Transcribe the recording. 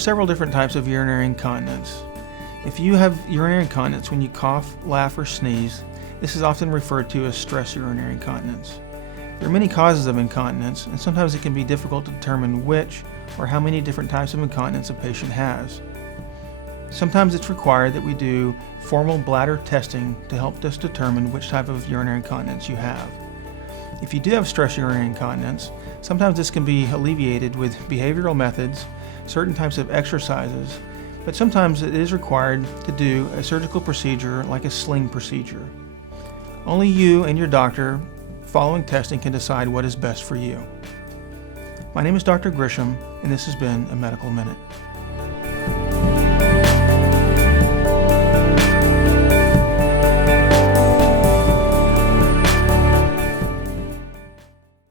several different types of urinary incontinence. If you have urinary incontinence when you cough, laugh, or sneeze, this is often referred to as stress urinary incontinence. There are many causes of incontinence, and sometimes it can be difficult to determine which or how many different types of incontinence a patient has. Sometimes it's required that we do formal bladder testing to help us determine which type of urinary incontinence you have. If you do have stress urinary incontinence, sometimes this can be alleviated with behavioral methods, certain types of exercises, but sometimes it is required to do a surgical procedure like a sling procedure. Only you and your doctor, following testing, can decide what is best for you. My name is Dr. Grisham, and this has been a Medical Minute.